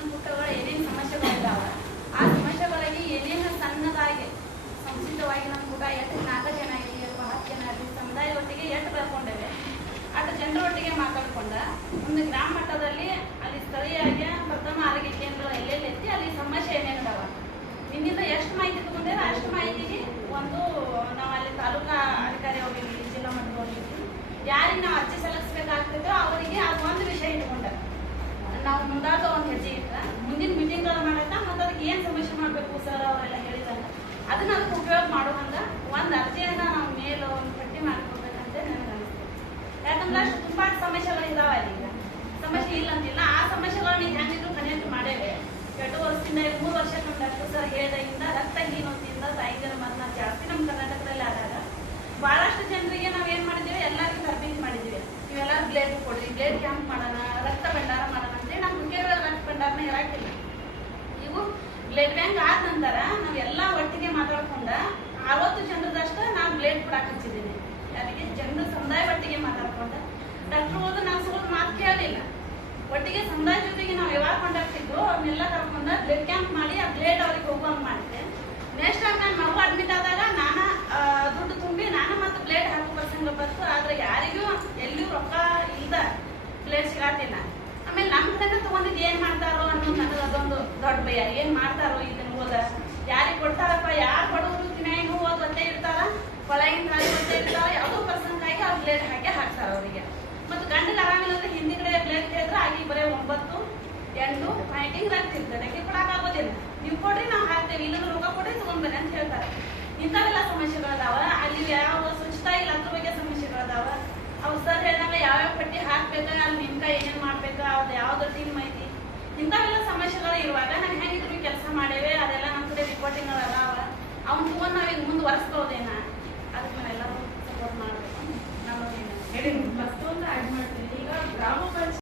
ಸಣ್ಣ ಪುಟ್ಟಗಳ ಏನೇನು ಸಮಸ್ಯೆಗಳಿದ್ದಾವೆ ಆ ಸಮಸ್ಯೆಗಳಿಗೆ ಏನೇನು ಸಣ್ಣದಾಗಿ ಸಂಕ್ಷಿಪ್ತವಾಗಿ ನಮ್ಮ ಕೂಡ ಎಷ್ಟು 4 ಜನ ಇರಲಿ ಅಥವಾ 10 ಜನ ಇರಲಿ ಸಮುದಾಯದೊಟ್ಟಿಗೆ ಎಷ್ಟು ಬೆಳ್ಕೊಂಡೇವೆ ಅಷ್ಟು ಜನರೊಟ್ಟಿಗೆ ಮಾತಾಡ್ಕೊಂಡ ಒಂದು ಗ್ರಾಮ ಮಟ್ಟದಲ್ಲಿ ಅಲ್ಲಿ ಸ್ಥಳೀಯವಾಗಿ ಪ್ರಥಮ ಆರೋಗ್ಯ ಕೇಂದ್ರ ಎಲ್ಲೆಲ್ಲಿ ಐತಿ ಅಲ್ಲಿ ಸಮಸ್ಯೆ ಏನೇನಿದಾವ ನಿಮ್ಮಿಂದ ಎಷ್ಟು ಮಾಹಿತಿ ತಗೊಂಡೇವೆ ಅಷ್ಟು ಮಾಹಿತಿಗೆ ಒಂದು ನಾವು ಅಲ್ಲಿ ತಾಲೂಕಾ ಅಧಿಕಾರಿ ಹೋಗಿದ್ವಿ, ಜಿಲ್ಲಾ ಮಟ್ಟದ ಹೋಗಿದ್ವಿ, ಯಾರಿಗೆ ನಾವು ಅರ್ಜಿ ಸಲ್ಲಿಸಬೇಕಾಗ್ತಿದ್ದೋ ಅವರಿಗೆ ಅದು ಒಂದು ವಿಷಯ ಇಟ್ಕೊಂಡ ನಾವು ಮುಂದಾದ ಒಂದು ಹೆಜ್ಜೆ ಇಟ್ಟ ಮುಂದಿನ ಮೀಟಿಂಗ್ಗಳು ಮಾಡಕ್ಕ ಮತ್ತು ಅದಕ್ಕೆ ಏನು ಸಮಸ್ಯೆ ಮಾಡಬೇಕು ಸರ್ ಅವರೆಲ್ಲ ಹೇಳಿದಾಗ ಅದನ್ನ ಅದಕ್ಕೆ ಉಪಯೋಗ ಮಾಡುವಂಗ ಒಂದು ಅರ್ಜಿಯನ್ನ ನಾವು ಮೇಲೆ ಒಂದು ಪಟ್ಟಿ ಮಾಡ್ಕೊಡ್ಬೇಕಂತ ನನಗೆ ಅನಿಸ್ತು. ಯಾಕಂದ್ರೆ ಅಷ್ಟು ತುಂಬಾ ಸಮಸ್ಯೆಗಳು ಇದಾವೆ ಅಲ್ಲಿ. ಈಗ ಸಮಸ್ಯೆ ಇಲ್ಲ ಅಂತಿಲ್ಲ, ಆ ಸಮಸ್ಯೆಗಳನ್ನ ಈಗ ಹೆಂಗಿದ್ರು ಕನೆಕ್ಟ್ ಮಾಡೇವೆ. 2 ವರ್ಷದಿಂದ 3 ವರ್ಷಕ್ಕೆ ಡಾಕ್ಟರ್ ಸರ್ ಹೇಳಿದಾಗಿಂದ ರಕ್ತಹೀನತೆಯಿಂದ ತಾಯಿಯರ ಮರಣ ಜಾಸ್ತಿ ನಮ್ಮ ಕರ್ನಾಟಕದಲ್ಲಿ ಆದಾಗ ಬಹಳಷ್ಟು ಜನರಿಗೆ ನಾವು ಏನ್ ಮಾಡಿದ್ದೀವಿ, ಎಲ್ಲರಿಗೂ ತರಬೇತಿ ಮಾಡಿದ್ದೀವಿ. ನೀವೆಲ್ಲ ಬ್ಲೇಡ್ ಕೊಡ್ರಿ, ಬ್ಲೇಡ್ ಕ್ಯಾಂಪ್ ಮಾಡೋಣ, ರಕ್ತ ಭಂಡಾರ ಮಾಡೋಣ ಅಂತೇಳಿ ನಮ್ಮ ಮುಖ್ಯವಾಗಿ ರಕ್ತ ಭಂಡಾರನ ಇರಾಕಿಲ್ಲ. ಇವು ಬ್ಲೇಡ್ ಬ್ಯಾಂಕ್ ಆದ ನಂತರ ನಾವೆಲ್ಲ ಒಟ್ಟಿಗೆ ಮಾತಾಡ್ಕೊಂಡ 60 ಜನರದಷ್ಟು ನಾವು ಬ್ಲೇಡ್ ಕೊಡಾಕ್ ಹಚ್ಚಿದ್ದೀನಿ. ಯಾರಿಗೆ ಜನರ ಸಮುದಾಯ ಒಟ್ಟಿಗೆ ಮಾತಾಡ್ಕೊಂಡ ಡಾಕ್ಟರ್ ಹೋದ್ರೆ ನಾವು ಸುಳ್ಳು ಮಾತು ಕೇಳಲಿಲ್ಲ. ಒಟ್ಟಿಗೆ ಸಮುದಾಯ ಜೊತೆಗೆ ನಾವು ಯಾವಾಗ ಕೊಂಡಾಗ್ತಿದ್ವು ಅವನ್ನೆಲ್ಲ ಕರ್ಕೊಂಡ ಬ್ಲೇಡ್ ಕ್ಯಾಂಪ್ ಮಾಡಿ ಆ ಬ್ಲೇಡ್ ಅವ್ರಿಗೆ ಹೋಗುವಂಗೆ ಮಾಡಿದ್ದೆ. ನೆಕ್ಸ್ಟ್ ಟೈಮ್ ನಾನು ಮಗು ಅಡ್ಮಿಟ್ ಆದಾಗ ನಾನು ದುಡ್ಡು ತುಂಬಿ ನಾನು ಮತ್ತೆ ಬ್ಲೇಡ್ ಹಾಕೋ ಪ್ರಸಂಗ ಬಂತು. ಆದ್ರೆ ಯಾರಿಗೂ ಎಲ್ಲಿಯೂ ರೊಕ್ಕ ಇಲ್ದ ಬ್ಲೇಡ್ ಸಿಗಾತಿಲ್ಲ. ಆಮೇಲೆ ನಮ್ಮ ಕಡೆನ ತಗೊಂಡಿದ್ದು ಏನ್ ಮಾಡ್ತಾರೋ ಅನ್ನೋದು ನನಗೆ ಅದೊಂದು ದೊಡ್ಡ ಭಯ. ಏನ್ ಮಾಡ್ತಾರೋ ಇದನ್ನ ಹೋದ ಯಾರಿಗೆ ಕೊಡ್ತಾರಪ್ಪ, ಯಾರು ಬಡವರು ತಿನ್ನಾಗಿ ಹೋದ್ ಒತ್ತೆ ಇರ್ತಾರ, ಕೊಳಗಿನ ತಾಯಿ ಒತ್ತೆ ಇರ್ತಾರ, ಯಾವುದೋ ಪ್ರಸಂಗವಾಗಿ ಆ ಬ್ಲೇಡ್ ಹಾಕಿ ಹಾಕ್ತಾರ ಅವರಿಗೆ. ಮತ್ತು ಗಂಡಗೆ ಆರಾಮಿಲ್ಲ ಅಂದ್ರೆ ಹಿಂದಿಗಡೆ ಬ್ಲೇಡ್ ಕೇಳಿದ್ರೆ ಆಗಿ ಬರೀ 9, 8 ಫೈಟಿಂಗ್ ಆಗ್ತಿರ್ತಾರೆ. ಯಾಕೆ ಕೊಡಕ್ಕಾಗೋದಿಲ್ಲ, ನೀವು ಕೊಡ್ರಿ ನಾವು ಹಾಕ್ತೇವೆ, ಇಲ್ಲಂದ್ರೆ ರೊಕ್ಕ ಕೊಡ್ರಿ ತಗೊಂಡ್ಬನ್ನಿ ಅಂತ ಹೇಳ್ತಾರೆ. ಇಂಥವೆಲ್ಲ ಸಮಸ್ಯೆಗಳದಾವ. ಅಲ್ಲಿ ಯಾವ ಸ್ವಚ್ಛತಾ ಇಲ್ಲ ಅದ್ರ ಬಗ್ಗೆ ಸಮಸ್ಯೆಗಳದಾವ. ಅವು ಸರ್ ಹೇಳಿದಾಗ ಯಾವ್ಯಾವ ಪಟ್ಟಿ ಹಾಕ್ಬೇಕ, ಅಲ್ಲಿ ನಿಮ್ಕ ಏನೇನ್ ಮಾಡ್ಬೇಕು, ಅವ್ರದ್ದು ಯಾವ್ದು ಟೀಮ್ ಐತಿ, ಇಂಥವೆಲ್ಲ ಸಮಸ್ಯೆಗಳು ಇರುವಾಗ ನಾವು ಹೆಂಗಿದ್ರು ಕೆಲಸ ಮಾಡೇವೆ. ಅದೆಲ್ಲ ನಮ್ಮ ಕಡೆ ರಿಪೋರ್ಟಿಂಗ್ ಅದಾವ. ಅವ್ನ ತಗೊಂಡು ನಾವೀಗ ಮುಂದುವರೆಸ್ಬೋದೇನ, ಅದಕ್ಕೆ ನಾವೆಲ್ಲರೂ ಸಪೋರ್ಟ್ ಮಾಡಬೇಕು. ಹೇಳಿ ಮತ್ತೊಂದು ಆಡ್ ಮಾಡ್ತೀನಿ. ಈಗ ಗ್ರಾಮ ಪಂಚಾಯತ್